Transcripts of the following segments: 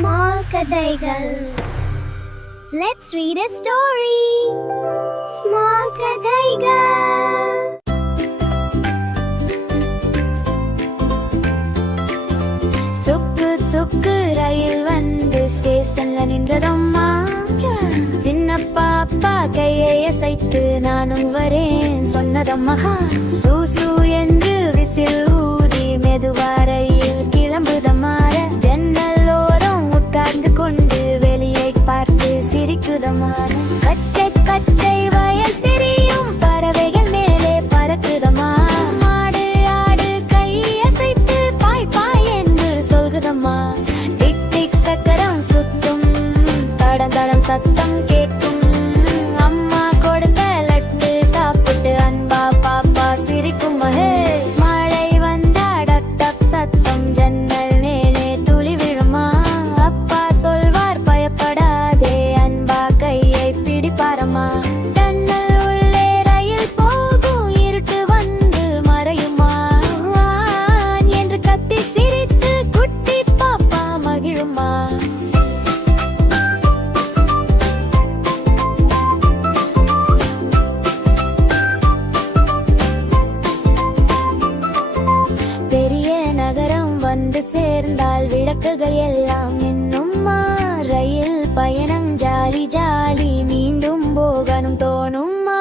Small கதைகள். Let's read a story. Small கதைகள். சுக்கு சுக்கு ரயில் வந்து ஸ்டேஷன்ல நின்றதம்மா. சின்ன பாப்பா கையை அசைத்து நானும் வரேன் சொன்னதம்மா. சூசு என்று விசில் ஊதி மெதுவா ரயில் கிளம்புதம்மா. ஜன்னலோரம் உட்கார்ந்து கொண்டு வெளியை பார்த்து சிரிக்குதம்மா. கச்சை கச்சை வயல் தெரியும் பறவைகள் மேலே பறக்குதம்மா. மாடு ஆடு கை அசைத்து பாய் பாய் என்று சொல்குதம்மா. டிக் டிக் சக்கரம் சுத்தும் தடம் தடம் சத்தம் கேட்கும். அம்மா கொடுத்த லட்டு சாப்பிட்டு அன்பா பாப்பா சிரிக்கும். மழை வந்தா டப் டப் சத்தம் ஜன்னல் மேலே துளி விழுமா. அப்பா சொல்வார் பயப்படாதே அன்பா கையை பிடிப்பாரம்மா. டன்னல் உள்ளே ரயில் போகும் இருட்டு வந்து மறையுமா என்று கத்தி சிரித்து குட்டி பாப்பா மகிழுமா. பெரிய நகரம் வந்து சேர்ந்தால் விளக்குகள் எல்லாம் இன்னும்மா. ரயில் பயணம் ஜாலி ஜாலி மீண்டும் போகணும் தோணும்மா.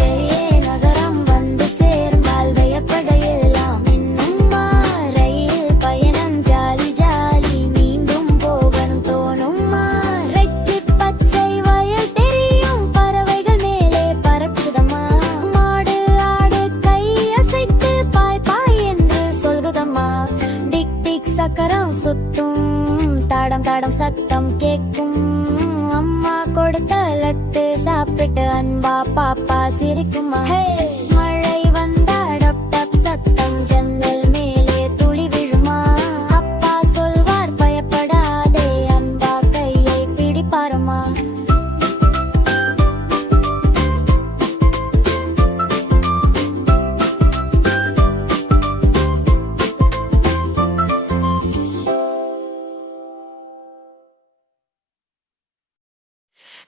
பெரிய நகரம் வந்து சேர்ந்தால் வியப்படை எல்லாம் இன்னும்மா. ரயில் பயணம் ஜாலி ஜாலி மீண்டும் போகணும் தோணும்மா. ரெட்டி பச்சை வயல் தெரியும் பறவைகள் மேலே பறக்குதம்மா. மாடு ஆடு கை அசைத்து பாய் பாய் என்று சொல்குதம்மா. டிக் டிக் சக்கரம் சுத்தும் தடம் தடம் சத்தம் கேட்கும். அம்மா கொடுத்த லட்டு சாப்பிட்டு அன்பா பாப்பா சிரிக்குமா. மழை வந்தா டப் டப் சத்தம் ஜன்னல் மேலே துளி விழுமா. அப்பா சொல்வார் பயப்படாதே அன்பா கையை பிடிப்பாரம்மா.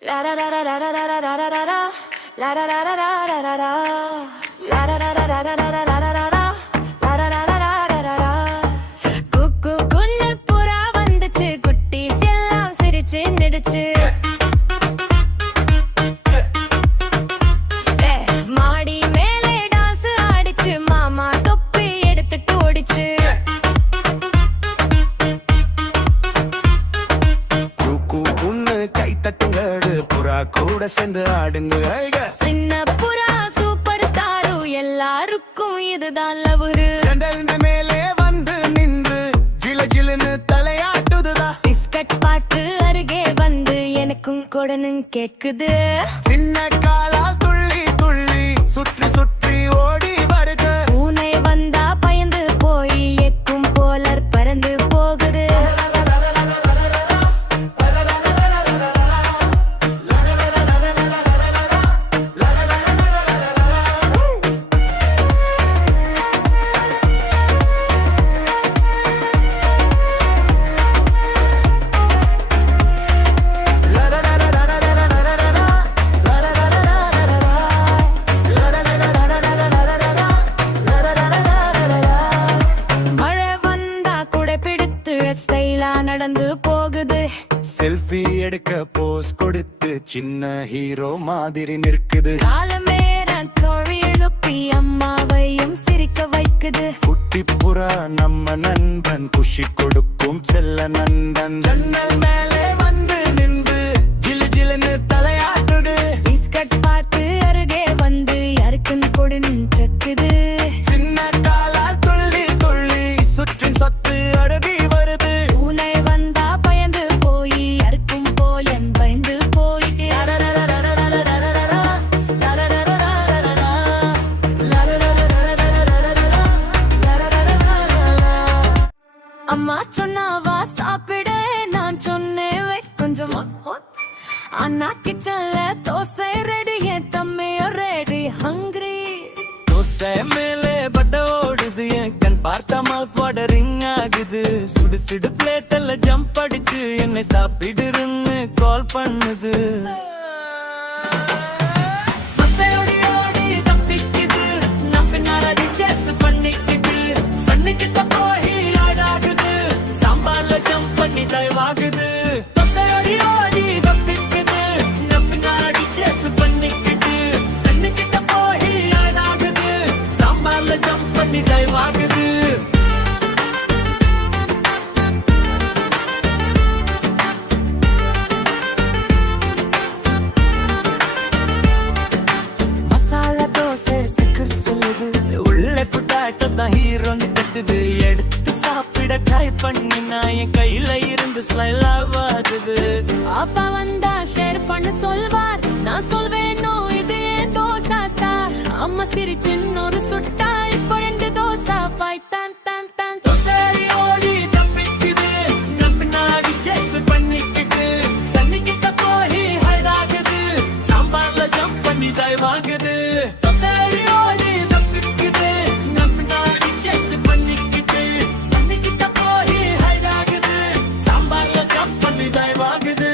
La da da da da da da da da da da la da da da da da da da la da da da da da da da da da la da da da da da da. குக்கு குன்னு புறா வந்துச்சு குட்டீஸ் எல்லாம் சிரிச்சு நடிச்சு. மாடி மேலே dance ஆடிச்சு மாமா தொப்பி எடுத்துட்டு ஓடிச்சு. கை தட்டுங்கடு புறா கூட சேர்ந்து ஆடுங்க. சின்ன புறா சூப்பர் ஸ்டாரு எல்லாருக்கும் இதுதான் லவுரு. ஜன்னல் மேலே வந்து நின்று ஜில ஜிலுன்னு தலையாட்டுதுதா. பிஸ்கட் பாட்டு அருகே வந்து எனக்கும் கொடனு கேக்குது. சின்ன காலால் துள்ளி துள்ளி சுற்றி சுற்றி ஓடி வருக. பூனை வந்தா பயந்து போய் எக்கும் போலர் பறந்து போகுது. மழை வந்தா கூட பிடித்து ஸ்டைலா நடந்து போகுது. செல்ஃபி எடுக்க போஸ் கொடுத்து சின்ன ஹீரோ மாதிரி நிற்குது. காலமேரம் தோழி எழுப்பி அம்மாவையும் சிரிக்க வைக்குது. குட்டி புறா நம்ம நண்பன் குஷி கொடுக்கும் செல்ல நண்பன். ஜன்னல் மேலே வந்து நின்று ஜிலு ஜிலுன்னு தலையாட்டுடு. பிஸ்கட் பார்த்து அருகே வந்து யாருக்குன்னு கொடுன்னு கேக்குது. சின்ன காலால் துள்ளி துள்ளி சுற்றி சொத்து அருகி வருது. பூனை வந்தா பயந்து போய் யாருக்கும் போல பயந்து போய். அம்மா சொன்னாவா சாப்பிட நான் சொன்னேன் வை கொஞ்சம். அண்ணா கிச்சன்ல தோசை ரெடி என் தம்மையோ ரெடி ஹங்கிரி. தோசை மேலே பட்ட ஓடுது என் கண் பார்த்தா மவுத் வாட்டரிங் ஆகுது. சுடு மிக்ஸ்டு பிளேட்ல ஜம்ப் அடிச்சு என்னை சாப்பிடுன்னு கால் பண்ணுது பஸ்ஸோடி ஓடி தப்பிக்குது நான் பின்னாடி சேஸ் பண்ணிக்கிட்டு சன்னிக்கிட்ட போய் ஆடாகுது சாம்பார்ல ஜம்ப் பண்ணி தயவாகுது பஸ்ஸோடி ஓடி தப்பிக்குது நான் பின்னாடி சேஸ் பண்ணிக்கிட்டு சன்னிக்கிட்ட போய் ஆடாகுது சாம்பார்ல ஜம்ப் பண்ணி தயவாகுது ஹீரோன்னு கட்டுது எடுத்து சாப்பிட ட்ரை பண்ணி நான் என் கையில இருந்து ஸ்லைல் ஆகாது அப்பா வந்தா ஷேர் பண்ண சொல்வார் நான் சொல்வேனோ இது ஏன் தோசை சார் அம்மா சிரிச்சு ஒரு சுட்டா இப்போ 2 dosa fight done done done சரி ஓடி தப்பிக்குது நான் பின்னாடி சேஸ் பண்ணிக்கிட்டு சன்னிக்கிட்ட போய் ஹைட் ஆகுது சாம்பார்ல ஜம்ப் பண்ணி தயவாகுது சரி ஓடி தப்பிக்குது நான் பின்னாடி சேஸ் பண்ணிக்கிட்டு சன்னிக்கிட்ட போய் ஹைட் ஆகுது சாம்பார்ல ஜம்ப் பண்ணி தயவாகுது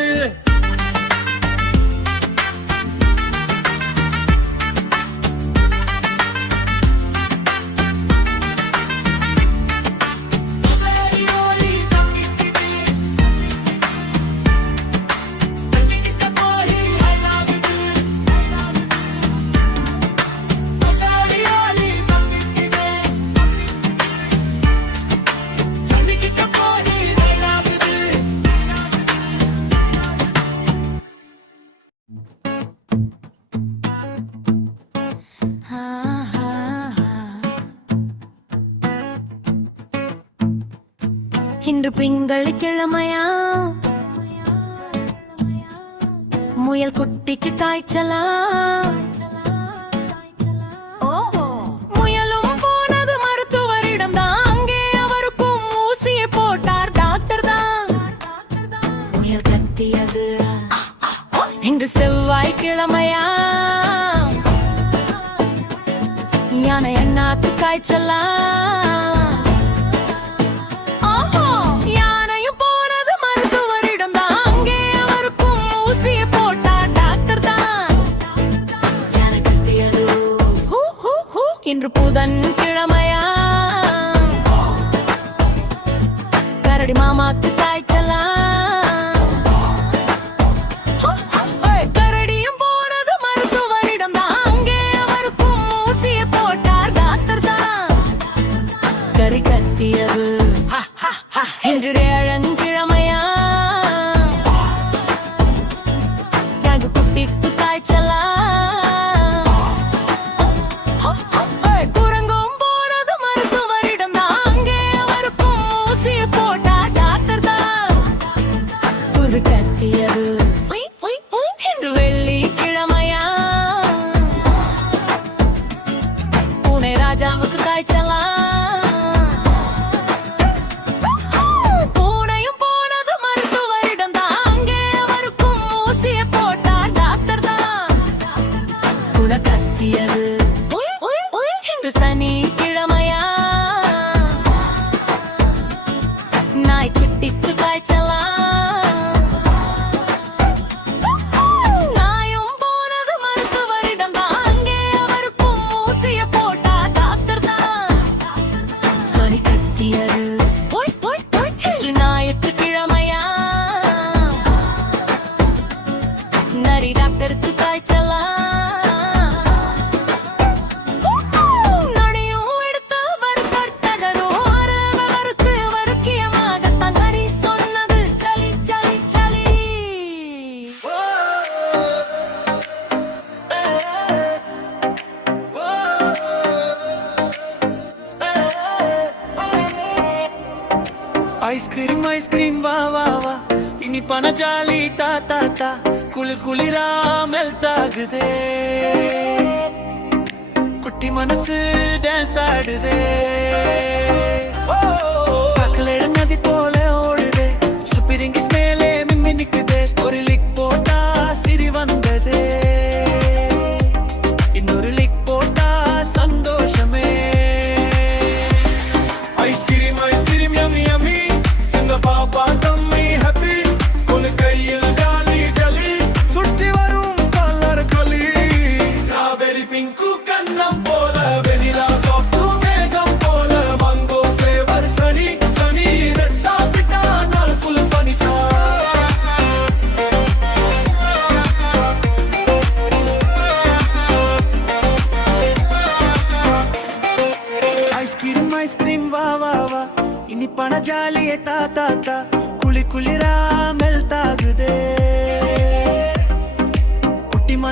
இன்று திங்கட்கிழமையா முயல் குட்டிக்கு காய்ச்சலா முயலும் போனது மருத்துவரிடம் தான் அங்கே அவருக்கும் ஊசியை போட்டார் டாக்டர் தான் முயல் கத்தியது இன்று செவ்வாய்க்கிழமையா யானை என்னாக்கு காய்ச்சலா இன்று புதன்கிழமையா கரடி மாமாக்கு காய்ச்சலா கரடியும் போனது மருத்துவரிடம் தான் அங்கே அவருக்கும் ஊசியை போட்டார் டாக்டர் தான் கறி கத்தியது இன்று ஏழங்கிழமையா குட்டிக்கு காய்ச்சலா இன்று வெள்ளிக்கிழமையா பூனை ராஜாவுக்கு காய்ச்சலா பூனையும் போனது மருத்துவரிடம் தான் அங்கே அவருக்கும் ஊசியை போட்டார் டாக்டர் தான் பூனை கத்தியது இன்று சனிக்கிழமையா நாய்க்குட்டிக்கு காய்ச்சலா ஞாயிற்றுக்கிழமையா நரி டாக்டருக்கு காய்ச்சலா நடியும் எடுத்து வருத்தட்டதரோ அரவருக்கு வருக்கியமாகத்தான் நரி சொன்னது சலி சலி சலி ஐஸ்கிரீம் ஐஸ்கிரீம் வா வா வா இனிப்பான ஜாலி தா தா தா குளிர் குளிரா மெல்ட் ஆகுதே குட்டி மனசு டான்ஸ் ஆடுதே சாக்லேட் நதி போல ஓடுதே சுப்பிரிங்கி ஸ்மெல்லே மிம்மி நிக்குதே ஒரு லிக் போட்டா சிரி வந்ததே இன்னொரு லிக் போட்டா சந்தோஷமே ஐஸ்கிரீம் ஐஸ்கிரீம் யம்மி யம்மி சிங்க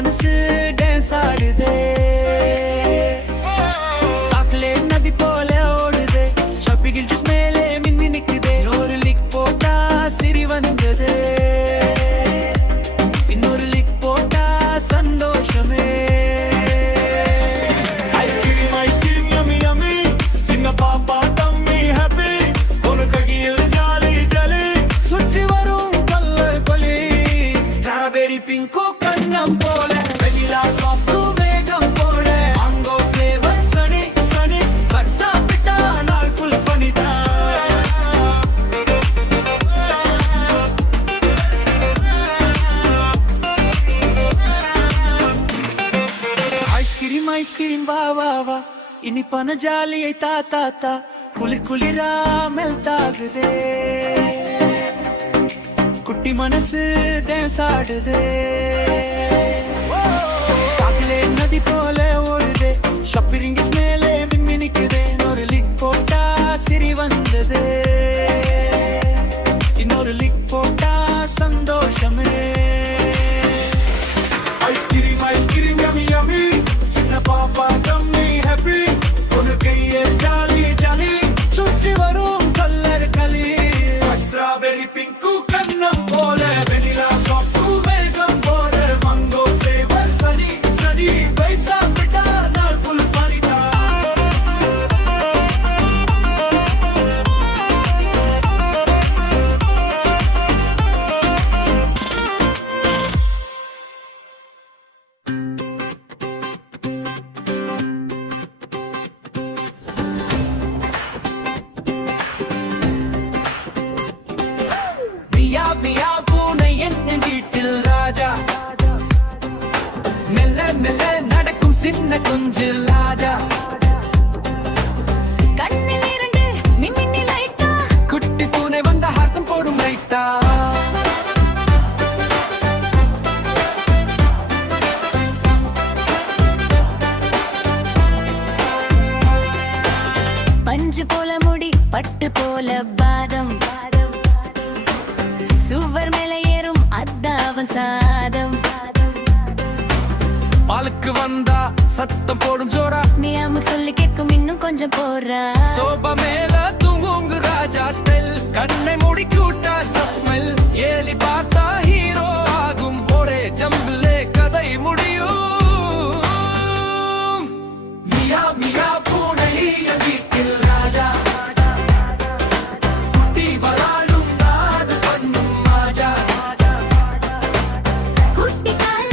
மனசு டான்ஸ் ஆடுதே சாக்லேட் நதி போல ஓடுதே ஷாப்பிங் ஹில்ஸ் மேலே மின்னி நிக்குதே ஒரு லிக் போட்டா சிரி வந்தது இன்னொரு லிக் போட்டா சந்தோஷமே ஐஸ்கிரீம் யம்மி யம்மி சின்ன பாப்பா தம்மி ஹாப்பி ஒரு கையில் ஜாலி ஜாலி சுற்றி வரும் கல்லர் கொலி ஸ்ட்ராபெரி பிங்கு கண்ணம் போல வெனிலா சாஃப்ட் வேகம் போல மாங்கோ ஃப்ளேவர் சனி சனி கட் சாப்பிட்டா நாள் ஃபுல் பனிதா ஐஸ்கிரீம் வா வா வா இனிப்பான ஜாலியை தா தா தா குளிர் குளிரா மெல்டாகுதே குட்டி மனசு டான்ஸ் ஆடுதே சாக்லே நதி போல ஓடுதே ஷாப்பிங் மேலே மின்னி நிக்குதே ஒரு லிக் போட்டா சிரி வந்தது இன்னொரு லிக் போட்டா சந்தோஷமே ஐஸ்கிரீம் யம்மி யம்மி சின்ன பாப்பா தம்மி ஹாப்பி ஒரு கையில் ஜாலி ஜாலி சுற்றி வரும் கல்லர் களி ஸ்ட்ராபெரி பிங்கு கண்ணம் போல வெனிலா சாஃப்ட் வேகம் போல மாங்கோ ஃப்ளேவர் சனி சனி பைசா பிட்டா நாள் ஃபுல் பனிதா மியா மியா பூனை என்ன வீட்டில் ராஜா மெல்ல மெல்ல நடக்கும் சின்ன குஞ்சு ராஜா கண்ணில் இரண்டு மின்மினி லைட்டா குட்டி பூனை வந்த ஹார்த்தம் போடும் ரைட்டா பஞ்சு போல முடி பட்டு போல பாதம் சுவர் மேலே ஏறும் அத்தாவன் சாதம் பாலுக்கு வந்தா சத்தம் போடும் ஜோரா மியாம சொல்லி கேட்கும் இன்னும் கொஞ்சம் போறா சோபா மேல தூங்குங்கு ராஜா ஸ்டைல் கண்ணை மூடி கூட்டா சப்மெல் ஏலி பார்த்தா ஹீரோ ஆகும் ஒரே ஜம்பிலே கதை முடியும் மியா மியா பூனை என் வீட்டில் ராஜா குட்டி வளாடும் நாடு பண்ணும் மாஜா குட்டி கால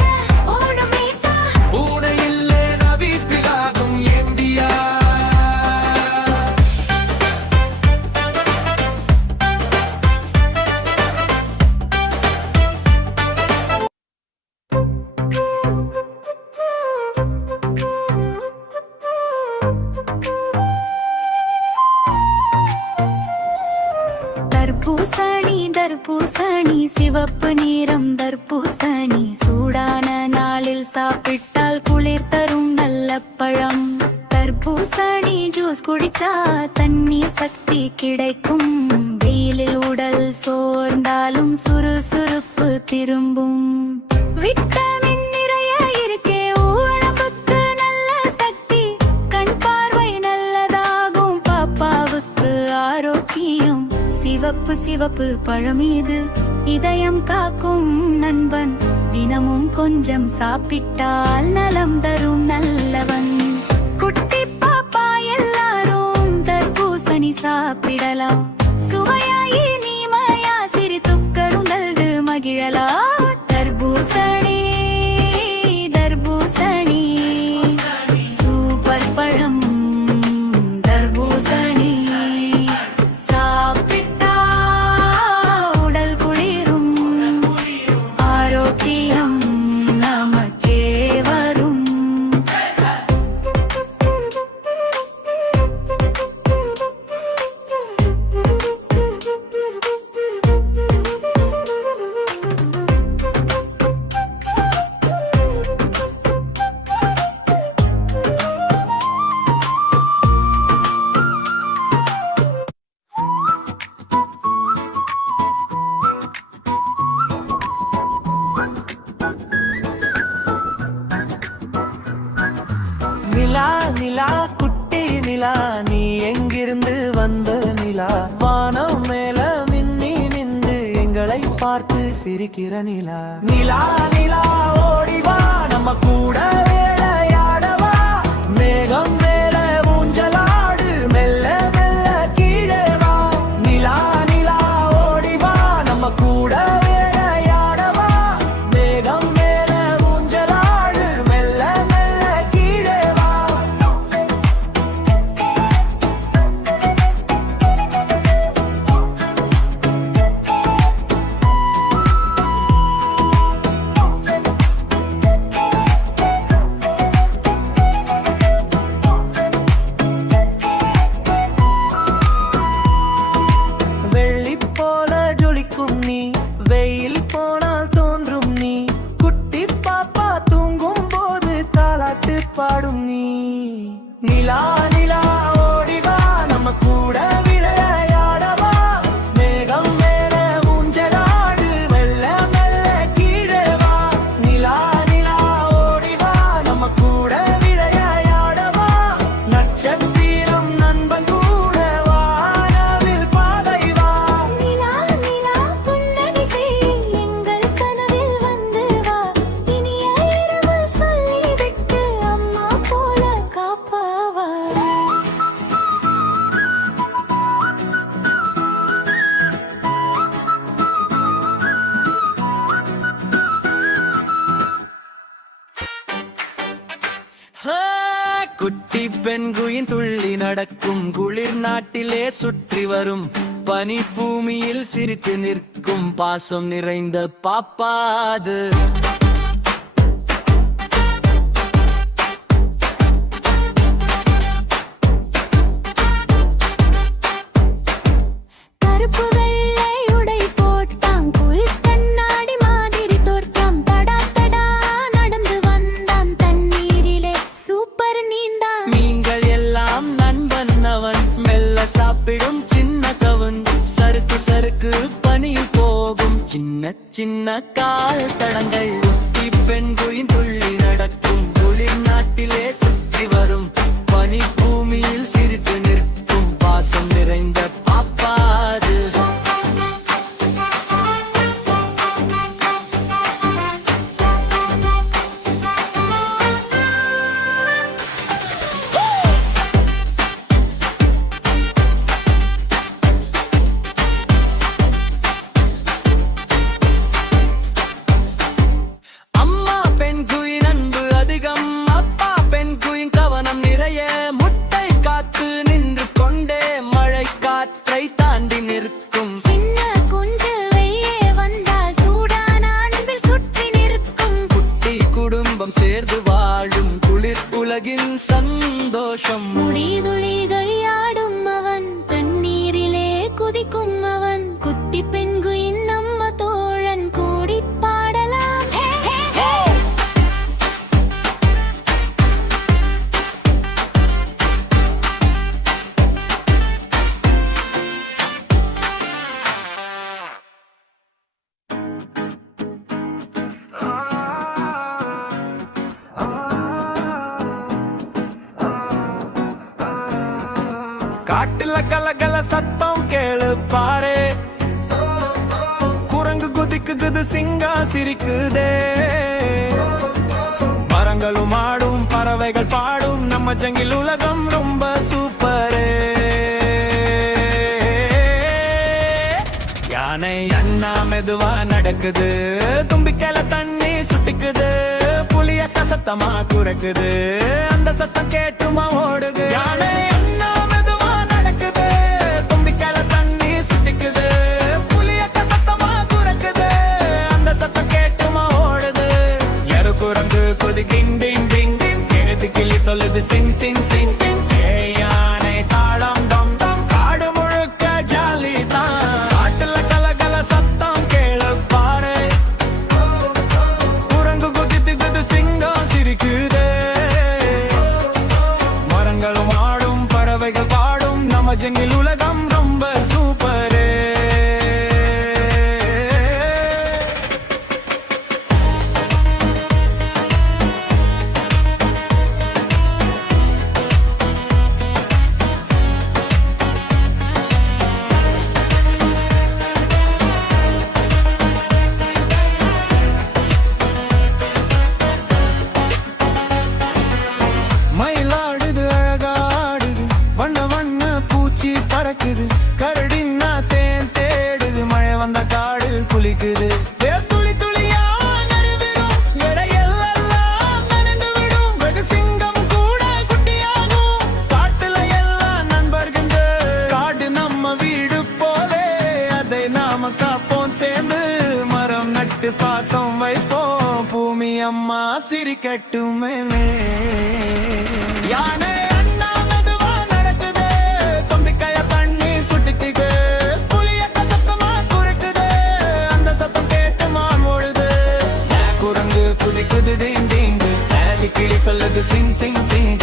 ஓடும் மீசா பூனை இல்லே நவி பிலாகும் எம்பியா தர்பூசணி தர்பூசணி சிவப்பு நிறம் தர்பூசணி சூடான நாளில் சாப்பிட்டால் குளிர் தரும் நல்ல பழம் தர்பூசணி ஜூஸ் குடிச்சா தண்ணீர் சக்தி கிடைக்கும் வெயிலில் உடல் சோர்ந்தாலும் சுறுசுறுப்பு திரும்பும் விட்டமின் நிறைய இருக்கே உடம்புக்கு நல்ல சக்தி கண் பார்வை நல்லதாகும் பாப்பாவுக்கு ஆரோக்கியம் சிவப்பு சிவப்பு பழமீது இதயம் காக்கும் நண்பன் தினமும் கொஞ்சம் சாப்பிட்டால் நலம் தரும் நல்லவன் குட்டி பாப்பா எல்லாரும் தர்பூசணி சாப்பிடலாம் சுவையாயி நீமையா சிரித்துக்கருந்தல்து மகிழலா தர்பூசணி தர்பூசணி சூப்பர் பழம் தர்பூசணி சாப்பிட்டா உடல் குளிரும் ஆரோக்கியம் நமக்கே வரும் பார்த்து சிரிக்கிற நிலா நிலா நிலா ஓடிவா நம்ம கூட விளையாடவா மேகம் மேல ஊஞ்சலாடு மெல்ல மெல்ல கீழே வா நிலா நிலா ஓடிவா நம்ம கூட விளையாடவா மேகம் மேல ஊஞ்சலாடு மெல்ல மெல்ல கீழே வா வெள்ளி போல ஜொலிக்கும் நீ வெயில் போனால் தோன்றும் நீ குட்டி பாப்பா தூங்கும் போது தாலாட்டு பாடும் நீ நிலா நிலா ஓடிவா நம்ம கூட விளையாடவா மேகம் மேல ஊஞ்சலாடு மெல்ல மெல்ல கீழே வா நிலா நிலா ஓடிவா நம்ம கூட விளையாடவா நட்சத்திரம் நண்பன் கூட வானவில் பாதை வா நிலா நிலா புன்னகை செய் எங்கள் கனவில் வந்து வா இனிய இரவு சொல்லிவிட்டு அம்மா போல காப்பாவா குட்டி பெண்குயின் துள்ளி நடக்கும் குளிர் நாட்டிலே சுற்றி வரும் பனி பூமியில் சிரித்து நிற்கும் பாசம் நிறைந்த பாப்பாது கருப்பு வெள்ளை உடை போட்டான் குள் கண்ணாடி மாதிரி தோற்றம் தடா தடா நடந்து வந்தான் தண்ணீரிலே சூப்பர் நீந்தான் நீங்கள் எல்லாம் நண்பன் அவன் மெல்ல சாப்பிடும் சின்ன கவுன் சறுக்கு சறுக்கு பனியில் போகும் சின்ன சின்ன கால் தடங்கள் குட்டி பெண்குயின் துள்ளி நடக்கும் குளிர் நாட்டிலே சுற்றி வரும் பனி பூமியில் சிரித்து நிற்கும் பாசம் நிறைந்த பாப்பாது அம்மா பெண்குயின் அன்பு அதிகம் அப்பா பெண்குயின் கவனம் நிறைய முட்டை காத்து நின்று கொண்டே மழை காற்றை தாண்டி நிற்கும் சின்ன குஞ்சு வெளியே வந்தால் சூடான அன்பில் சுற்றி நிற்கும் குட்டி குடும்பம் சேர்ந்து வாழும் குளிர் உலகின் சந்தோஷம் முடிதுளிகள் ஆடும் அவன் தண்ணீரிலே குதிக்கும் அவன் குட்டி பெண்குயின் நம்ம தோழன் கூடி பாடலாம் ஹே, ஹே, ஹே. காட்டுல கலகல சத்தம் கேளு பாரு குரங்கு குதிக்குது சிங்கா சிரிக்குதே மரங்களும் ஆடும் பறவைகள் பாடும் நம்ம ஜங்கில் உலகம் ரொம்ப சூப்பரு யானை அண்ணா மெதுவா நடக்குது தும்பிக்கையில தண்ணி சுட்டிக்குது புலிய கசத்தமா குறைக்குது அந்த சத்தம் கேட்டுமா ஓடுது யானை அண்ணா மெதுவா நடக்குது தும்பிக்கையில தண்ணி சுட்டிக்குது புலிய கசத்தமா குறைக்குது அந்த சத்தம் கேட்டுமா ஓடுது எரு குரங்கு குதி டிங் டிங் டிங் டிங் எழுது கிளி சொல்லுது சிங் சிங் சிங் சிங் ஏய் யானை தாளம் டம் டம் காடு முழுக்க ஜாலி தான் காட்டுல கலகல சத்தம் கேளு பாரு குரங்கு குதித்து சிங்கம் சிரிக்குதே மரங்களும் ஆடும் பறவைகள் பாடும் நம்ம ஜங்கில் உலகம் ரொம்ப சூப்பரே பாசம் வைப்போம் பூமி அம்மா சிரிக்கட்டுமே யானை அண்ணா மெதுவா நடக்குது தும்பிக்கைய பண்ணி சுட்டுக்குது புளியக்க சத்தமா குறுக்குது அந்த சத்தம் கேட்டு மான் ஓடுது குரங்கு குதிக்குது டிங் டிங் கிளி சொல்லுது சிங் சிங் சிங்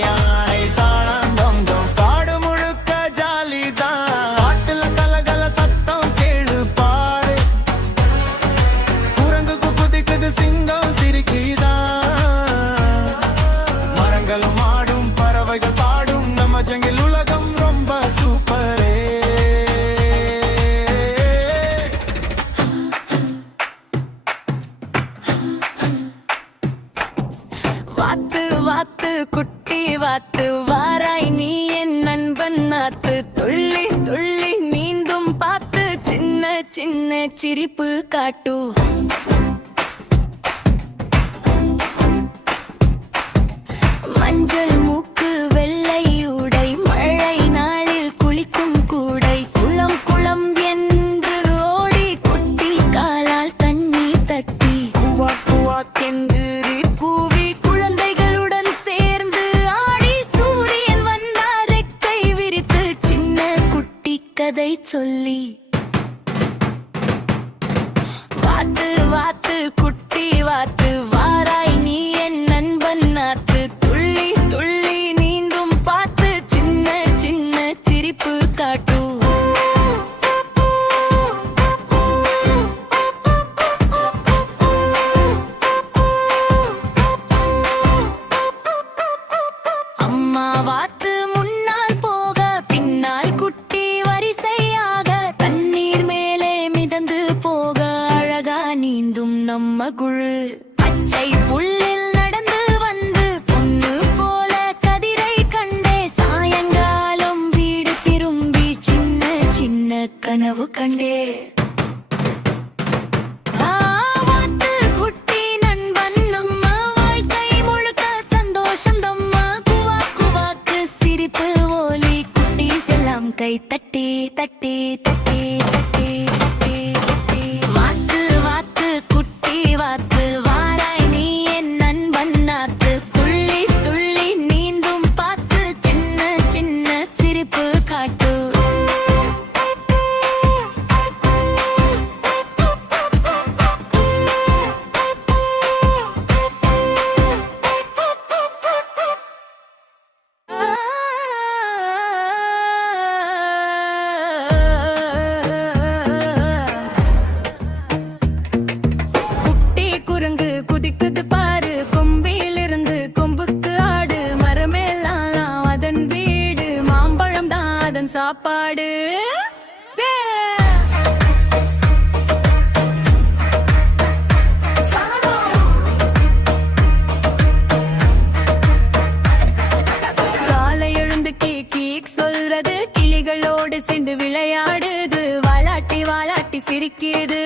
யானை தாளம் தம் தம் காடு முழுக்க ஜாலிதான் ஆட்டுல கலகல சத்தம் கேளு பாரு குரங்குக்கு குதிக்குது சிங்கம் சிரிக்குதான் மரங்களும் ஆடும் பறவைகள் பாடும் நம்ம ஜங்கில் உலகம் ரொம்ப சூப்பரே வாத்து வாத்து குட்டி வாத்து வாராய் நீ என் நண்பன் நாத்து துள்ளி துள்ளி நீந்தும் பார்த்து சின்ன சின்ன சிரிப்பு காட்டு மஞ்சள் மூக்கு வெள்ளை உடை மழை நாளில் குளிக்கும் கூடை குளம் குளம் என்று ஓடி குட்டி காலால் தண்ணீர் தட்டி குவா குவா என்று கூவி குழந்தைகளுடன் சேர்ந்து ஆடி சூரியன் வந்தார் ரெக்கை விரித்து சின்ன குட்டி கதை சொல்லி வாத்து வாத்து குட்டி வாத்து வாராய் நீ என் நண்பன் நாத்து துள்ளி துள்ளி நீந்தும் பார்த்து சின்ன சின்ன சிரிப்பு காட்டு அம்மா வாத்து முன்னால் போக பின்னால் குட்டி வரிசையாக தண்ணீர் மேலே மிதந்து போக அழகா நீந்தும் நம்ம குழு பச்சை புல்லில் நடந்து வந்து பொண்ணு போல கதிரை கண்டே சாயங்காலம் வீடு திரும்பி சின்ன சின்ன கனவு கண்டே வாத்து குட்டி நண்பன் நம்ம வாழ்க்கை முழுக்க சந்தோஷம் தம்மா குவா குவாக்கு சிரிப்பு ஓலி குட்டி செல்லாம் கை தட்டி தட்டி தட்டி தட்டி தட்டி தட்டி வாத்து வாத்து குட்டி வாத்து வாராய் நீ என் நண்பன் நாத்து துள்ளி துள்ளி நீந்தும் பார்த்து சின்ன சின்ன சிரிப்பு காட்டு குட்டி குரங்கு குதிக்குது பாரு கொம்பிலிருந்து கொம்புக்கு ஆடு மரமேலாம் அதன் வீடு மாம்பழம் தான் அதன் சாப்பாடு காலை எழுந்து கீக் சொல்றது கிளிகளோடு சேர்ந்து விளையாடுது வாலாட்டி வாலாட்டி சிரிக்குது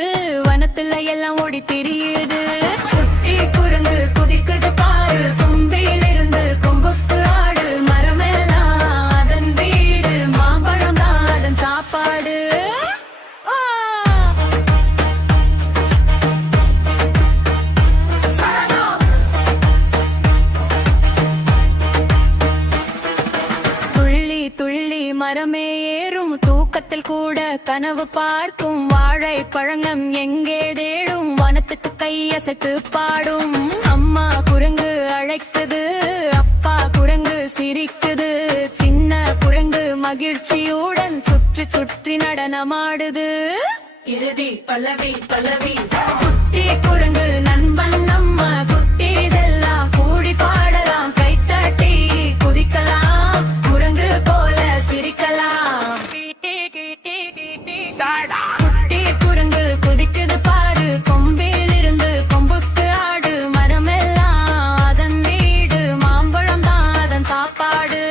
வனத்துல எல்லாம் ஓடி திரியுது குட்டி குரங்கு குதிக்குது பாரு கொம்பிலிருந்து கொம்புக்கு ஆடு மரமெல்லாம் அதன் வீடு மாம்பழம் தான் அதன் சாப்பாடு துள்ளி துள்ளி மரமே ஏறும் தூக்கத்தில் கூட கனவு பார்க்கும் வாழை பழங்கம் எங்கே தேடும் வனத்துக்கு கையசைத்து பாடும் அம்மா குரங்கு அழைக்குது அப்பா குரங்கு சிரிக்குது சின்ன குரங்கு மகிழ்ச்சியுடன் சுற்றி சுற்றி நடனமாடுது இறுதி பல்லவி பல்லவி குட்டி குரங்கு நண்பன் நம்ம குட்டீஸ் எல்லாம் கூடி பாடலாம் கைத்தட்டி குதிக்கலாம் குரங்கு போல சிரிக்கலாம் குட்டி குரங்கு குதிக்குது பாரு கொம்பில் இருந்து கொம்புக்கு ஆடு மரமெல்லாம் அதன் வீடு மாம்பழம் தான் அதன் சாப்பாடு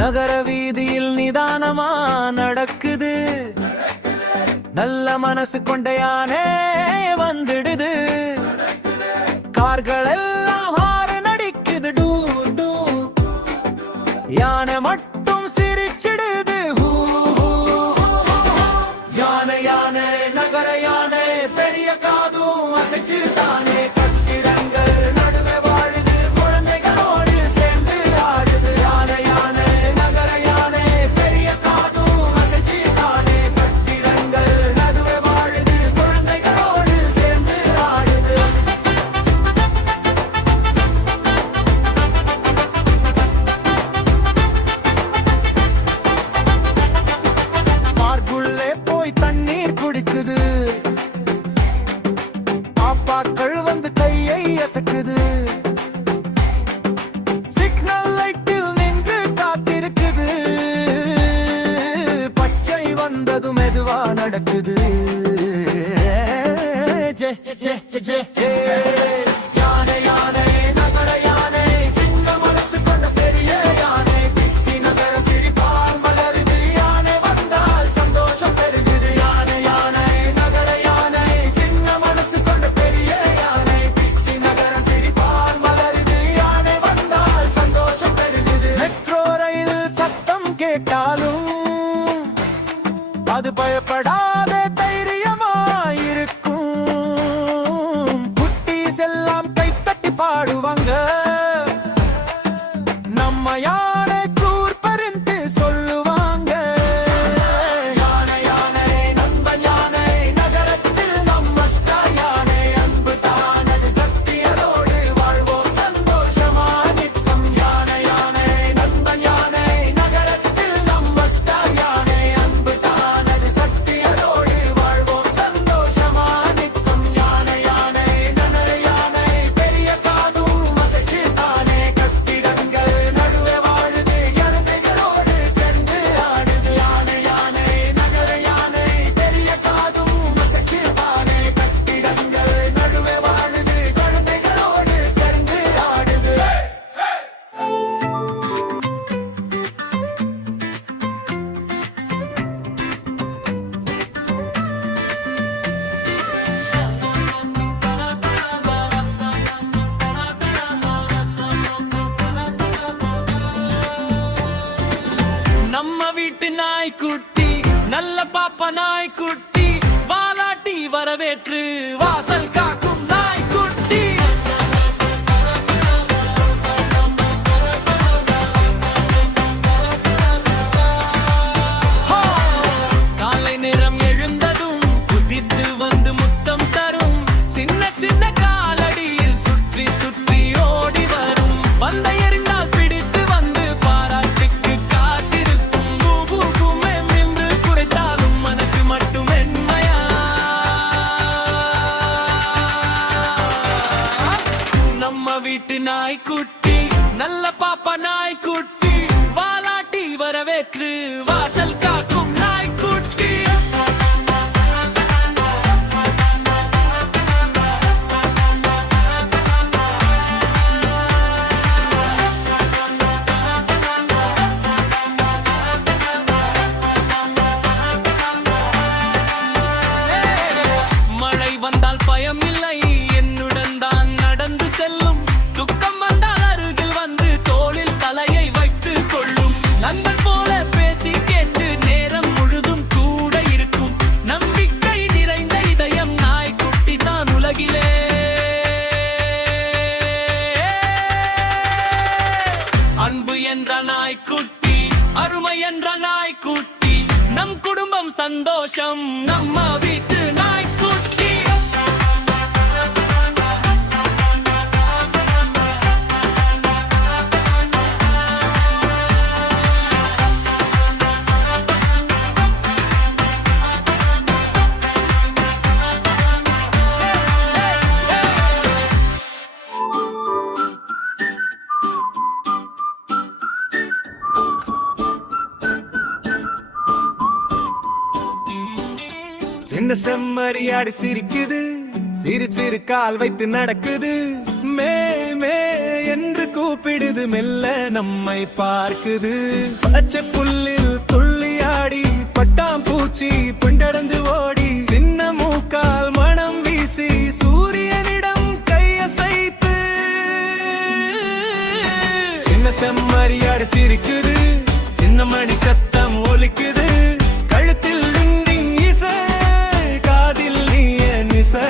நகர வீதியில் நிதானமா நடக்குது நல்ல மனசு கொண்ட யானே வந்துடுது கார்கள் எல்லாம் ஹாரன் அடிக்குது யானை மட்டும் சிரிச்சிடுது ஹூ, ஹூ, ஹூ, ஹூ. யானை யானை நகர யானை பெரிய காதும் அசைச்சு தானே கட்டிடங்கள் நடுவே வாழுது குழந்தைகளோடு சேர்ந்து ஆடுது யானை யானை நகர யானை பெரிய காதும் அசைச்சு தானே கட்டிடங்கள் நடுவே வாழுது குழந்தைகளோடு சேர்ந்து ஆடுது பார்க்குள்ளே போய் தண்ணீர் குடிக்குது பாப்பாக்கள் வந்து கையை அசக்குது சிக்னல் லைட்டில் நின்று காத்திருக்குது பச்சை வந்ததும் மெதுவா நடக்குது J, J, J, J, J. யானை யானை நகர யானை சின்ன மனசு கொண்ட பெரிய யானை பிஸி நகர சிரிப்பால் மலருது யானை வந்தால் சந்தோஷம் பெருகுது யானை யானை நகர யானை சின்ன மனசு கொண்ட பெரிய யானை பிஸி நகர சிரிப்பால் மலருது யானை வந்தால் சந்தோஷம் பெருகுது மெட்ரோ ரயில் சத்தம் கேட்டாலும் அது பயப்படாத தைரியமாயிருக்கும் குட்டீஸ் எல்லாம் கைத்தட்டி பாடுவாங்க நம்ம யானை கூர்பரிந்து சொல்லுவாங்க யானை யானை நண்பன் யானை நகரத்தில் நம்ம ஸ்டார் யானை அன்பு தானது சக்தியரோடு வாழ்வோம் சந்தோஷமா நித்தம் யானை யானை நண்பன் யானை நகரத்தில் நம்ம ஸ்டார் யானை அன்பு தானது சக்தியரோடு வாழ்வோம் சந்தோஷமா நித்தம் யானை யானை நகர யானை பெரிய காதும் அசைச்சு தானே கட்டிடங்கள் நடுவே வாழுது குழந்தைகளோடு சேர்ந்து ஆடுது யானை யானை நகர யானை பெரிய காதும் அசைச்சு தானே கட்டிடங்கள் நடுவே வாழுது குழந்தைகளோடு சேர்ந்து ஆடுது நம்ம வீட்டு நாய்க்குட்டி நல்ல பாப்பா நாய்க்குட்டி வாலாட்டி வரவேற்று வாசல் காக்கும் நாய்க்குட்டி ஹோ! காலை நேரம் எழுந்ததும் குதித்து வந்து முத்தம் தரும் சின்ன சின்ன காலடியில் சுற்றி சுற்றி ஓடி வரும் பந்தை எறிந்தால் பிடித்து வந்து பாராட்டுக்கு காத்திருக்கும் பூபூமே நின்று குறைத்தாலும் மனசு மட்டும் மென்மையா நம்ம வீட்டு நாய்க்குட்டி நல்ல பாப்பா நாய்க்குட்டி வாலாட்டி வரவேற்று வாசல் காக்கும் நாய்க்குட்டி மழை வந்தால் பயம் இல்லை என்னுடன் தான் நடந்து செல்லும் துக்கம் வந்தால் அருகில் வந்து தோளில் தலையை வைத்து கொள்ளும் நண்பன் போல பேசி கேட்டு நேரம் முழுதும் கூட இருக்கும் நம்பிக்கை நிறைந்த இதயம் நாய்க்குட்டி தான் உலகிலே அன்பு என்ற நாய்க்குட்டி அருமை என்ற நாய்க்குட்டி நம் குடும்பம் சந்தோஷம் நம்ம வீட்டு நாய்க்குட்டி சின்ன செம்மறியாடு சிரிக்குது சிறு சிறு கால் வைத்து நடக்குது மே மே என்று கூப்பிடுது மெல்ல நம்மை பார்க்குது பச்சை புல்லில் துள்ளியாடி பட்டாம்பூச்சி பிண்டடந்து ஓடி சின்ன மூக்கால் மனம் வீசி சூரியனிடம் கையசைத்து சின்ன செம்மறியாடு சிரிக்குது, சின்ன மணி சத்தம் ஒலிக்குது, கழுத்தில் டிங் இசை, காதில் நீ என் இசை.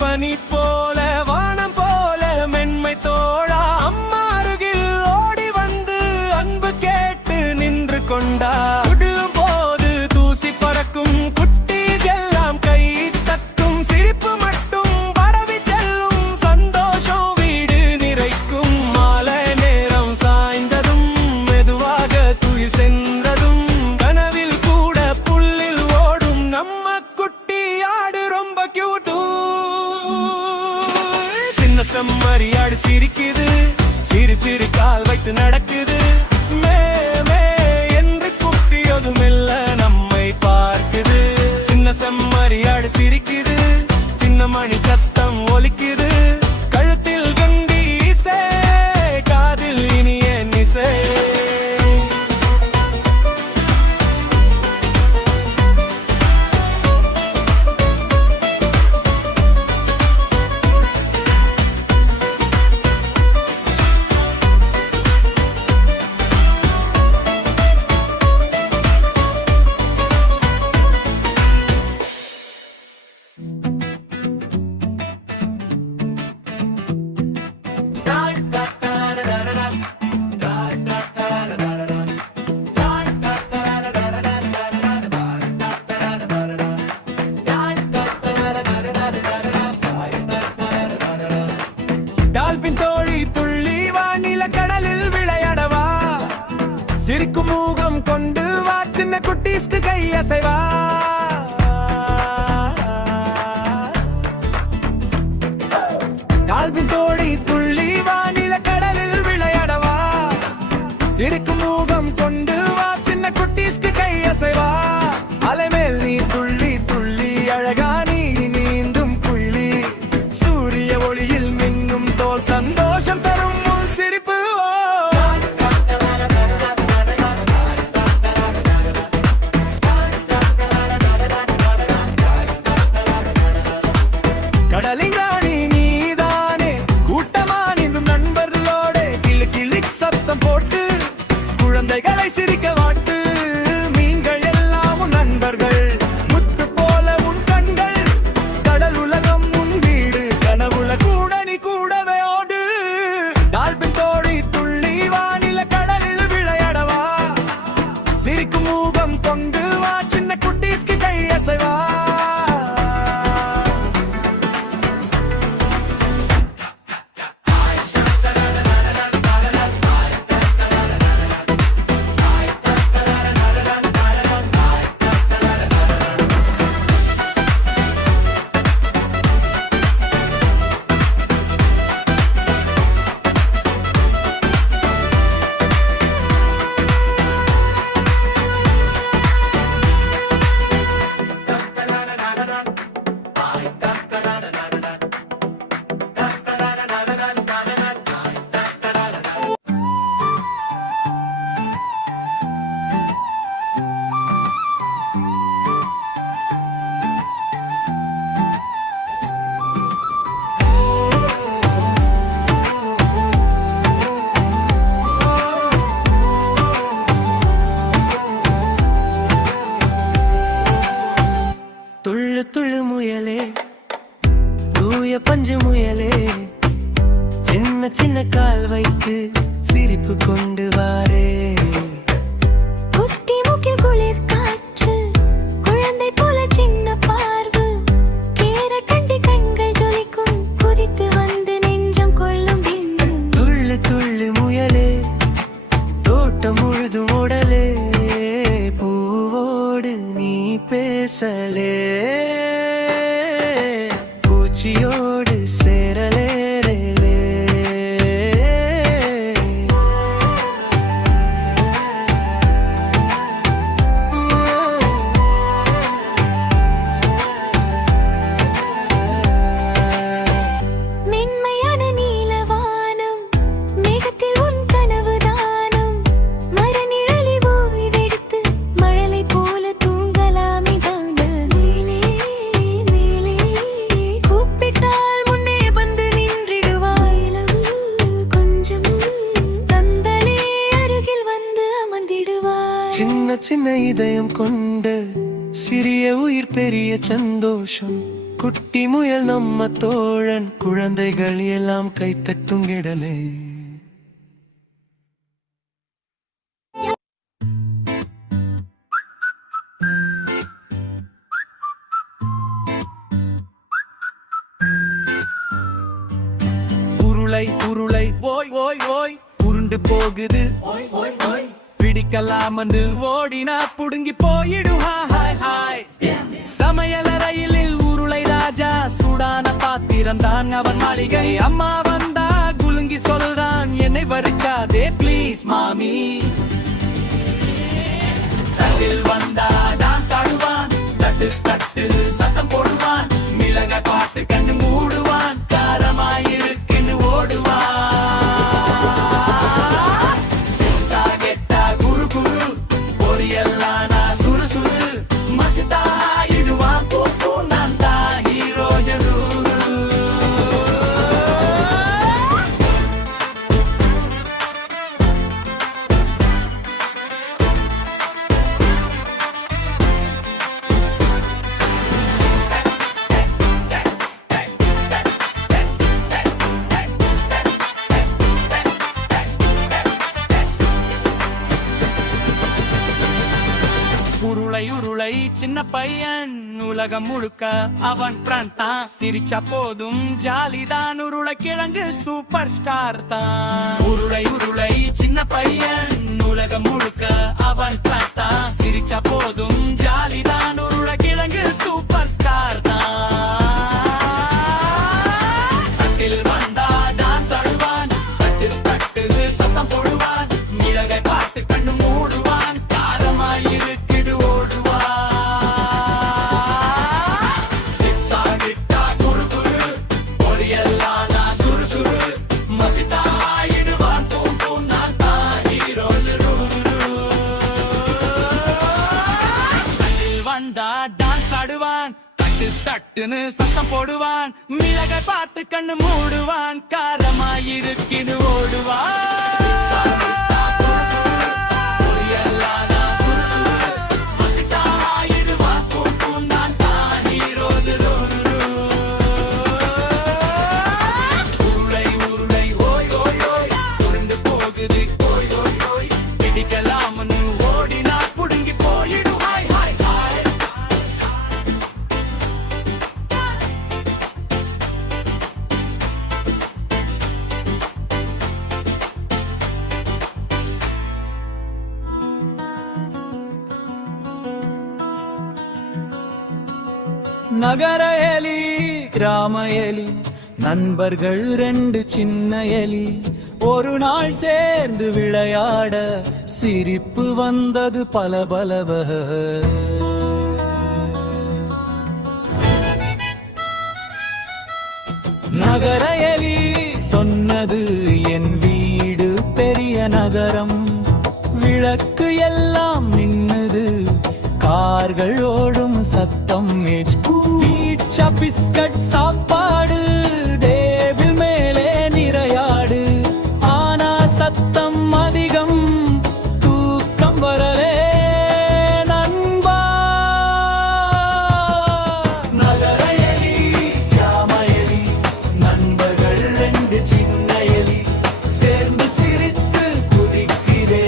பனி போல வானம் போல மென்மை தோழா, அம்மா அருகில் ஓடி வந்து அன்பு கேட்டு நின்று கொண்டா. சுடும் போது தூசி பறக்கும் குட்டீஸ் எல்லாம் கை தட்டும், சிரிப்பு மட்டும் பரவி செல்லும், சந்தோஷம் வீடு நிறைக்கும். மாலை நேரம் சாய்ந்ததும் மெதுவாக துயில் சென்றதும், கனவில் கூட புல்லில் ஓடும் நம்ம குட்டி ஆடு ரொம்ப கியூட்டு. செம்மறியாடு சிரிக்குது, சிறு சிறு கால் வைத்து நடக்குது, மே மே என்று குட்டியது மெல்ல நம்மை பார்க்குது. சின்ன செம்மறியாடு சிரிக்குது, சின்ன மணி சத்தம் ஒலிக்குது, கழுத்தில் கண்டி இசை, காதில் இனிய இசை. டால்பின் தோழி துள்ளி வானில கடலில் விளையாடவா, சிரிக்கும் மூகம் கொண்டு வா, சின்ன குட்டீஸ்க்கு கை அசைவா. டால்பின் தோழி துள்ளி வானில கடலில் விளையாடவா, சிரிக்கும் மூகம் கொண்டு வா, சின்ன குட்டீஸ்க்கு கை அசைவா. அலைமேல் நீ துள்ளி துள்ளி அழகா நீ நீந்தும் குள்ளி, சூரிய ஒளியில் மின்னும் தோல் சந்தோஷம் தரும் உன் சிரிப்பு. கடலின் ராணி நீதானே, கூட்டமா நீந்தும் நண்பர்களோட கிளு கிளி சத்தம் போட்டு குழந்தைகளை சிரிக்க வாட்டு. மீன்கள் எல்லாம் உன் நண்பர்கள், முத்து போல உன் கண்கள், கடல் உலகம் உன் வீடு, கனவுல கூட நீ கூடவே ஓடு. டால்பின் தோழி துள்ளி வானில கடலில் விளையாடவா, சிரிக்கும் மூகம் கொண்டு வா, சின்ன குட்டீஸ்க்கு கை அசைவா. துள்ளு துள்ளு முயலே, தூய பஞ்சு முயலே, சின்ன சின்ன கால் வைத்து சிரிப்பு கொண்டு வாரே. குட்டி மூக்கில் குளிர் காற்று, குழந்தை போல சின்ன பார்வு, கேர கண்டி கண்கள் ஜொலிக்கும், குதித்து வந்து நெஞ்சம் கொள்ளும் பின்னு. துள்ளு துள்ளு முயலே, தோட்டம் முழுதும் உடலே, பூவோடு நீ பேசலே, பூச்சியோடு சேரலே. சின்ன இதயம் கொண்டு சிறிய உயிர் பெரிய சந்தோஷம் குட்டி முயல் நம்ம தோழன் குழந்தைகள் எல்லாம் கைத்தட்டும் கிடலே உருளை உருளை ஓய் ஓய் ஓய் உருண்டு போகுது ஓய் ஓய் ஓய் பிடிக்கலாம் வந்து ஓடினா புடுங்கி போயிடும் ஹாய் ஹாய் சமையலறையில் உருளை ராஜா சூடான பாத்திரம் தான் அவன் மாளிகை அம்மா வந்தா குலுங்கி சொல்றான் என்னை வறுக்காதே ப்ளீஸ் மாமி தட்டில் வந்தா டான்ஸ் ஆடுவான் தட்டு தட்டு சத்தம் போடுவான் மிளகாய் பாட்டு கண்ணு மூடுவான் காரமாயிருக்குன்னு ஓடுவான் சிக்ஸா குரு குரு பொரியெல்லாம் நான் சுறு சுறு மசிதாயிடுவான் போட்டு நான் தான் ஹீரோ ஜரூர் உருளை உருளை சின்ன பையன் உலகம் முழுக்க அவன் பிரான்தான் சிரிச்சா போதும் ஜாலிதான் உருளை கிழங்கு சூப்பர் ஸ்டார் தான் உருளை உருளை சின்ன பையன் உலகம் முழுக்க அவன் பிரான்தான் சிரிச்சா போதும் ஜாலிதான் உருளை கிழங்கு சூப்பர் ஸ்டார் தான் தட்டில் வந்தா டான்ஸ் ஆடுவான் தட்டு தட்டு சத்தம் போடுவான் மிளகாய் பாட்டு கண்ணு மூடுவான் காரமாயிருக்கு டான்ஸ் ஆடுவான் தட்டு தட்டுன்னு சத்தம் போடுவான் மிளகாய் பார்த்து கண்ணு மூடுவான் காரமாயிருக்கின்னு ஓடுவான் உருளை உருளை ஓய் ஓய் ஓய் உருண்டு போகுது ஓய் ஓய் ஓய் பிடிக்கலாம்னு ஓடினா புடுங்கி போயிடும் ஹாய் ஹாய் ஹாய் நகர எலி கிராம எலி நண்பர்கள் ரெண்டு சின்ன எலி ஒரு நாள் சேர்ந்து விளையாட சிரிப்பு வந்தது பலபலவ நகர எலி சொன்னது என் வீடு பெரிய நகரம் விளக்கு எல்லாம் நின்னது கார்கள் ஓடும் சத்தம் பீட்சா பிஸ்கட் சாப்பாடு டேபிள் மேலே நிறையாடு ஆனா சத்தம் அதிகம் தூக்கம் வரலே நண்பா நகர எலி கிராம எலி நண்பர்கள் ரெண்டு சின்ன எலி சேர்ந்து சிரித்து குதிக்கிறே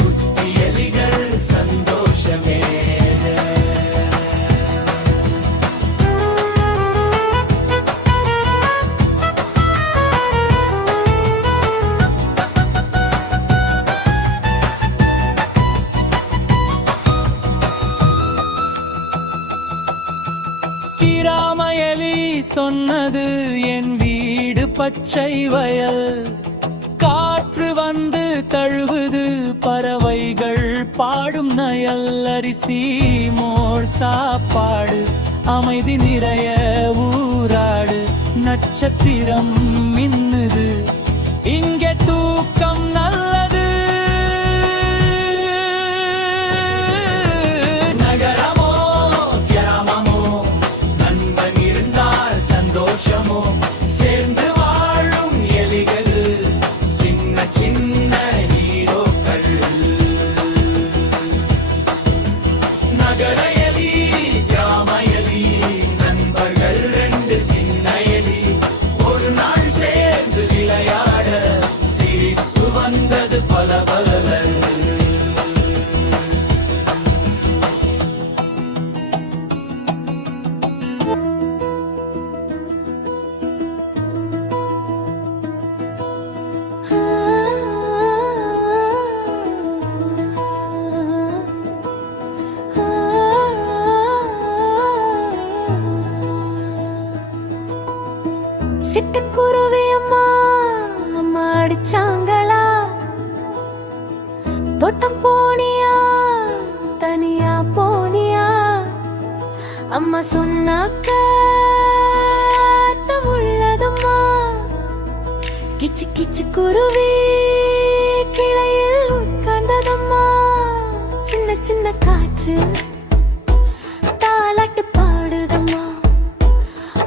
குட்டி எலிகள் சந்தோஷமே கிராம எலி சொன்னது என் வீடு பச்சை வயல் காற்று வந்து தழுவுது பறவைகள் பாடும் நயல் அரிசி மோர் சாப்பாடு அமைதி நிறைய ஊராடு நட்சத்திரம் மின்னுது இங்கே தூக்கம் நல்லது நகரமோ கிராமமோ நண்பன் இருந்தால் சந்தோஷமோ சேர்ந்து வாழும் எலிகள் சின்ன சின்ன ஹீரோக்கள் சிட்டுக்குருவி அம்மா அம்மா அடிச்சாங்களா? தோட்டம் போனியா தனியா போனியா? அம்மா சொன்னாக்க அர்த்தம் உள்ளதம்மா. கிச்சு கிச்சு குருவி கிளையில் உட்கார்ந்ததம்மா. சின்ன சின்ன காற்று தாலாட்டு பாடுதம்மா.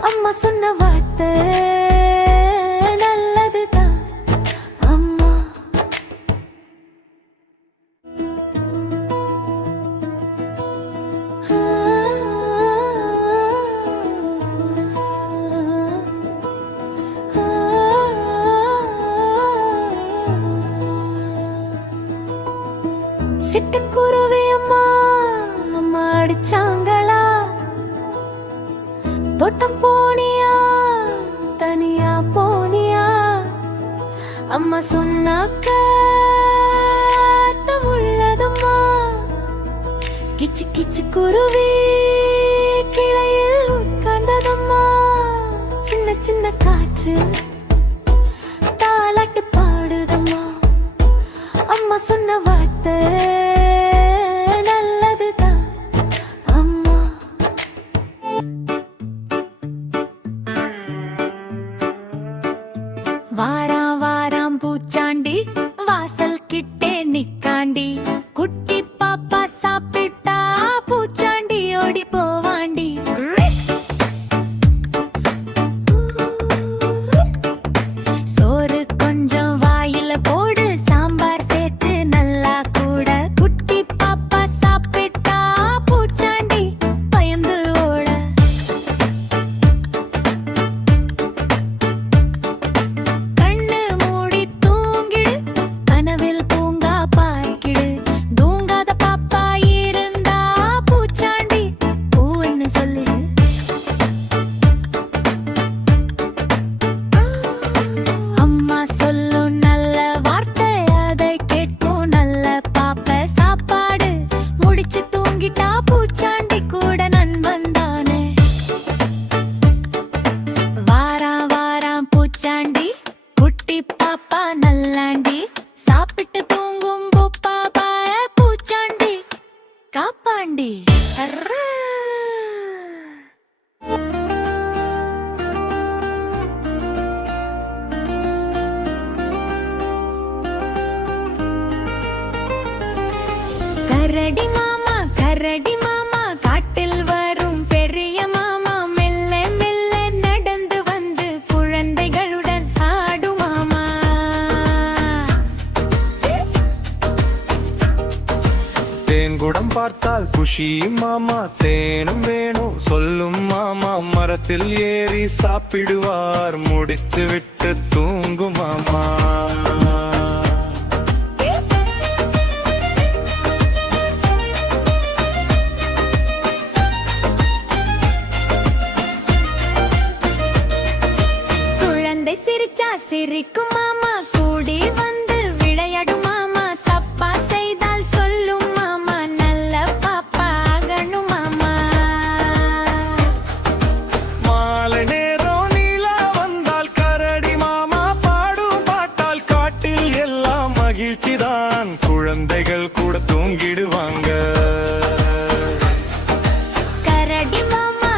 அம்மா சொன்ன வார்த்தை நல்லதுதான் அம்மா. சிட்டுக்குருவி அம்மா அம்மா அடிச்சாங்களா? தோட்டம் போனியா தனியா போனியா? அம்மா சொன்னாக்க அர்த்தம் உள்ளதம்மா. கிச்சு கிச்சு குருவி கிளையில் உட்கார்ந்ததம்மா. சின்ன சின்ன காற்று தாலாட்டு பாடுதம்மா. அம்மா சொன்ன வார்த்தை நல்லதுதான் அம்மா. வாராம் வாராம் பூச்சாண்டி வாசல் கிட்டே நிக்காண்டி. குட்டி பாப்பா சாப்பிட்டா பூச்சாண்டி ஓடி போவாண்டி. சோறு கொஞ்சம் வாயில போடு சாம்பார் சேர்த்து நல்லா கூட. குட்டி பாப்பா சாப்பிட்டா பூச்சாண்டி பயந்து ஓட. கண்ணு மூடி தூங்கிடு கனவில் பூங்கா பார்க்கிடு. தூங்காத பாப்பா இருந்தா பூச்சாண்டி பூன்னு சொல்லிடு. அம்மா சொல்லும் நல்ல வார்த்தை அதை கேட்கும் நல்ல பாப்ப. சாப்பாடு முடிச்சு தூங்கிட்டா பூச்சாண்டி கூட நண்பன் தானே. வாராம் வாராம் பூச்சாண்டி குட்டி பாப்பா நல்லாண்டி. சாப்பிட்டு தூங்கும் பாப்பாய பூச்சாண்டி காப்பாண்டி. அர்ரா. கரடி மாமா காட்டில் வரும் பெரிய மாமா. மெல்ல மெல்ல நடந்து வந்து குழந்தைகளுடன் ஆடும் மாமா. தேன்குடம் பார்த்தால் குஷி மாமா. தேனும் வேணும் சொல்லும் மாமா. மரத்தில் ஏறி சாப்பிடுவார் முடித்து விட்டு தூங்கும் மாமா. குழந்தை சிரிச்சா சிரிக்கும் மாமா. கூடி வந்து விளையாடும் மாமா. தப்பா செய்தால் சொல்லும் மாமா. நல்ல பாப்பா ஆகணும் மாமா. மாலை நேரம் நீலா வந்தால் கரடி மாமா பாடும் பாட்டால் காட்டில் எல்லாம் மகிழ்ச்சிதான். குழந்தைகள் கூட தூங்கிடுவாங்க. கரடி மாமா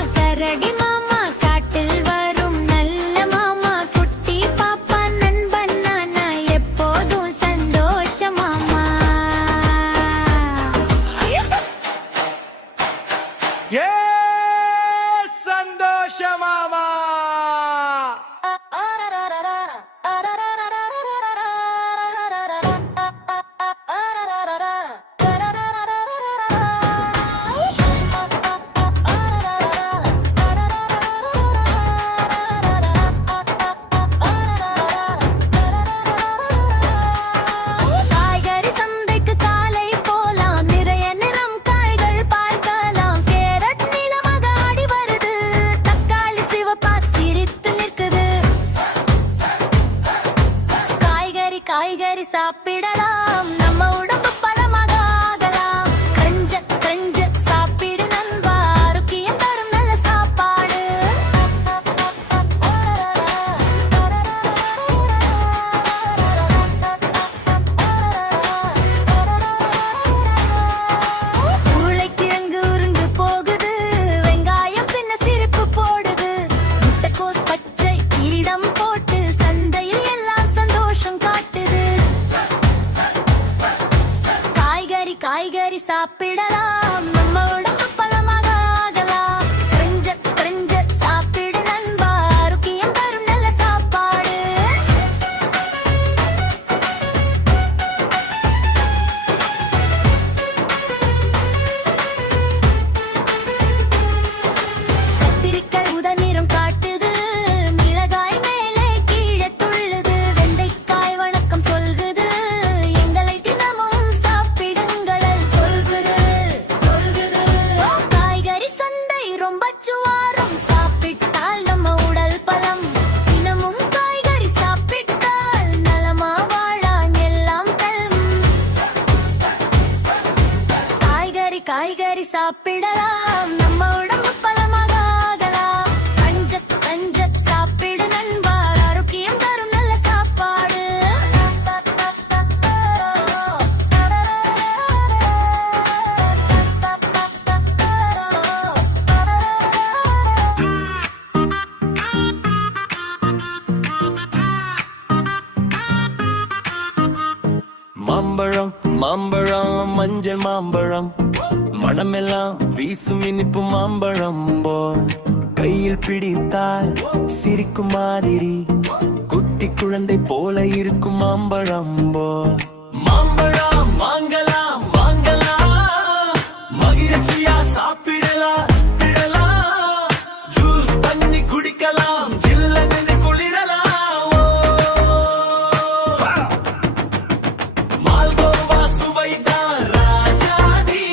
காட்டில் வரும் நல்ல மாமா. குட்டி பாப்பா நண்பன் நானா எப்போதும் சந்தோஷ மாமா. ஏ சந்தோஷ மாமா. காய்கறி சந்தைக்கு காலை போலாம். நிறைய நிறம் காய்கள் பார்க்கலாம். கேரட் நீளமாக ஆடி வருது. தக்காளி சிவப்பு மஞ்சள் மாம்பழம் மனமெல்லாம் வீசும் இனிப்பு மாம்பழம் போல் கையில் பிடித்தால் சிரிக்கும் மாதிரி குட்டி குழந்தை போல இருக்கும் மாம்பழம் போல் மாம்பழம் வாங்கலாம் வாங்கலாம் மகிழ்ச்சியா சாப்பிடலாம் ஜூஸ் பண்ணி குடிக்கலாம் ஜில்லென்று குளிரலாம் மால்கோவா சுவைதான் ராஜாதி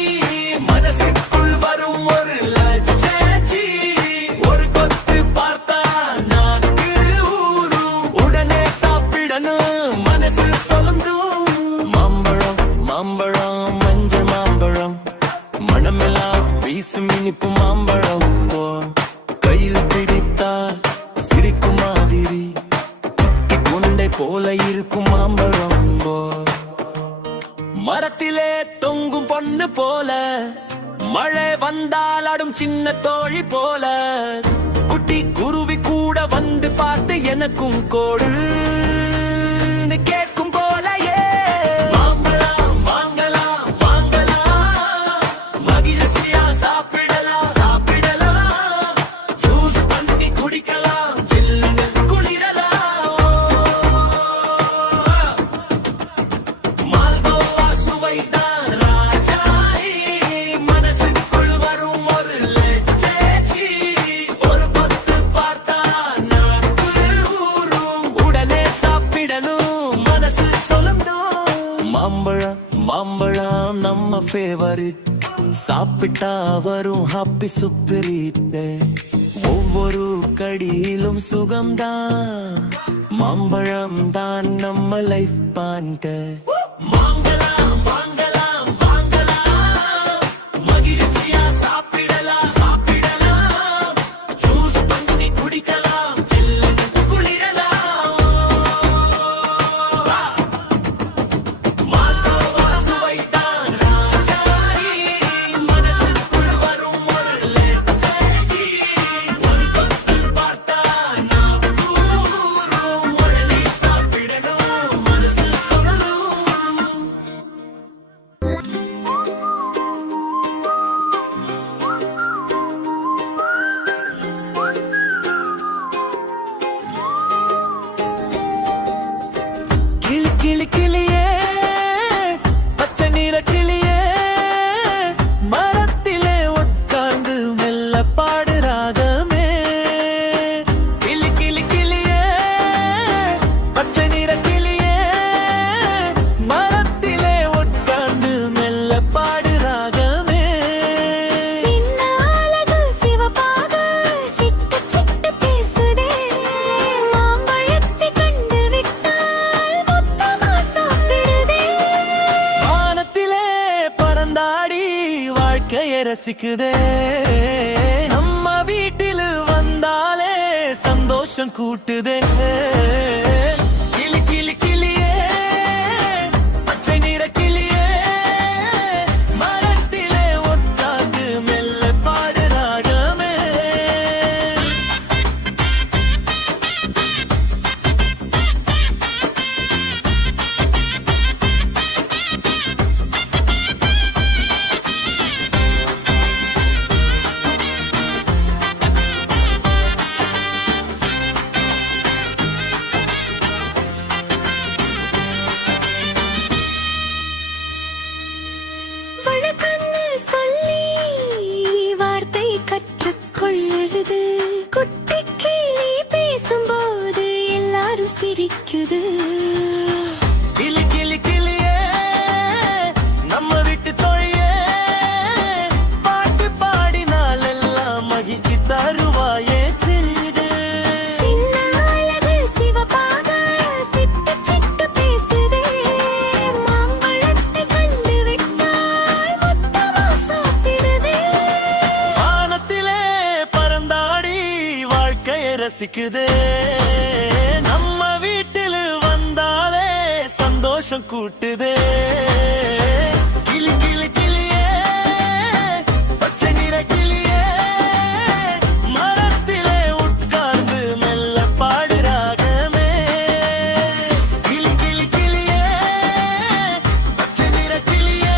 மனசுக்குள் வரும் ஒரு லட்சச்சி ஒரு கொத்து பார்த்தா நாக்கு ஊரும் உடனே சாப்பிடணும் மனசு சொல்லும் மாம்பழம் மாம்பழம் மஞ்சள் மாம்பழம் மனமெல்லாம் வீசும் இனிப்பு மாம்பழம் கையில் பிடித்தால் சிரிக்கும் மாதிரி குண்டை போல இருக்கும் மாம்பழம் மரத்திலே தொங்கும் பொண்ணு போல மழை வந்தால் ஆடும் சின்ன தோழி போல குட்டி குருவி கூட வந்து பார்த்து எனக்கும் கோடு கேட்கும் போலயே மாம்பழம் வாங்கலாம் வாங்கலாம் மகிழ்ச்சியா சாப்பிடலாம் சாப்பிடலாம் ஜூஸ் பண்ணி குடிக்கலாம் ஜில்லுன்னு குளிரலாம் மால்கோவா சுவைதான் ராஜாயி மனசுக்குள் வரும் ஒரு லட்சச்சி ஒரு கொத்து பார்த்தா நாக்கு ஊரும் உடனே சாப்பிடணும் மனசு சொல்லும் மாம்பழம் மாம்பழம் நம்ம ஃபேவரிட் சாப்பிட்டா வரும் ஹாப்பி சுப்பிரிட் ஒவ்வொரு கடியிலும் சுகம்தான் மாம்பழம் தான் நம்ம லைஃப் பான்க வாங்கலாம் வாங்கலாம் வாங்கலாம் மகிழ்ச்சியா சாப்பிடலாம் சாப்பிடலாம் ஜூஸ் பண்ணி குடிக்கலாம் ஜில்லுன்னு குளிரலாம் மால்கோவா சுவைதான் ராஜாயி மனசுக்குள் வரும் ஒரு லட்சச்சி ஒரு கொத்து பார்த்தா நாக்கு ஊரும் உடனே சாப்பிடணும் மனசு சொல்லணும் கிளி கிளி கிளியே பச்சை நிற கிளியே மரத்திலே உட்கார்ந்து மெல்ல பாடு ராகமே கிளி கிளி கிளியே பச்சை நிற கிளியே மரத்திலே உட்கார்ந்து மெல்ல பாடு ராகமே சின்ன அழகு சிவப்பாக சிட்டு சிட்டு பேசுதே மாம்பழத்தை கண்டு விட்டால் மொத்தமா சாப்பிடுதே வானத்திலே பறந்தாடி வாழ்க்கையை ரசிக்குதே நம்ம வீட்டில் வந்தாலே சந்தோஷம் கூட்டுதே கிளி கிளி கிளியே பச்சை நிற கிளியே மரத்திலே உட்கார்ந்து மெல்ல பாடு ராகமே வணக்கம்னு சொல்லி வார்த்தை கற்றுக்கொள்ளுது குட்டி கிளி பேசும்போது எல்லாரும் சிரிக்குது கிளி கிளி கிளியே நம்ம வீட்டு தோழியே பாட்டு பாடினால் எல்லாம் மகிழ்ச்சி தருவாயே சிந்து சின்ன அழகு சிவப்பாக சிட்டு சிட்டு பேசுதே மாம்பழத்தை கண்டு விட்டால் மொத்தமா சாப்பிடுதே வானத்திலே பறந்தாடி வாழ்க்கையை ரசிக்குதே நம்ம வீட்டில் வந்தாலே சந்தோஷம் கூட்டுதே கிளி கிளி கிளியே பச்சை நிற கிளியே மரத்திலே உட்கார்ந்து மெல்ல பாடு ராகமே கிளி கிளி கிளியே பச்சை நிற கிளியே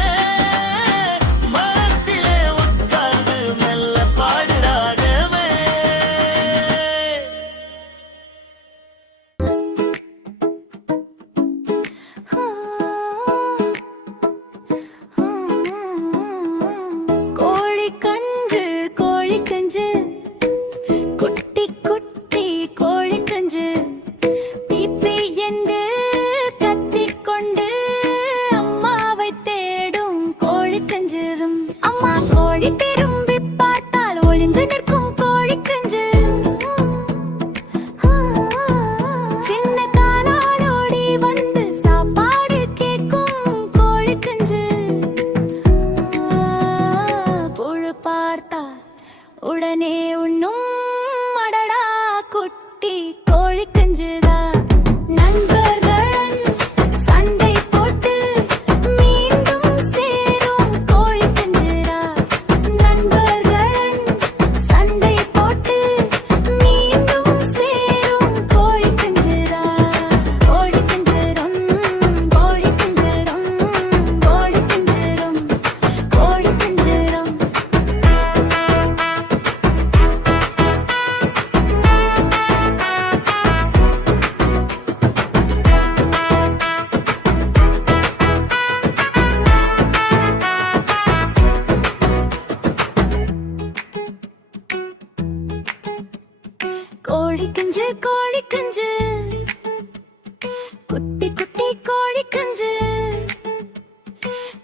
கோழி குஞ்சு கோழி குஞ்சு குட்டி குட்டி கோழி குஞ்சு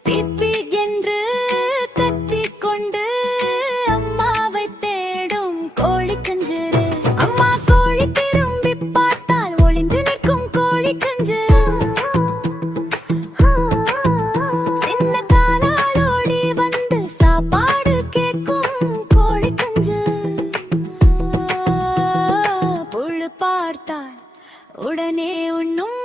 பிப்பி என்று கத்திக் கொண்டு அம்மாவை தேடும் கோழி குஞ்சு அம்மா கோழி திரும்பி பார்த்தால் ஒளிந்து நிற்கும் கோழி குஞ்சு சின்ன காலால் ஓடி வந்து சாப்பாடு கேட்கும் கோழி குஞ்சு புழு பார்த்தால் உடனே உண்ணும்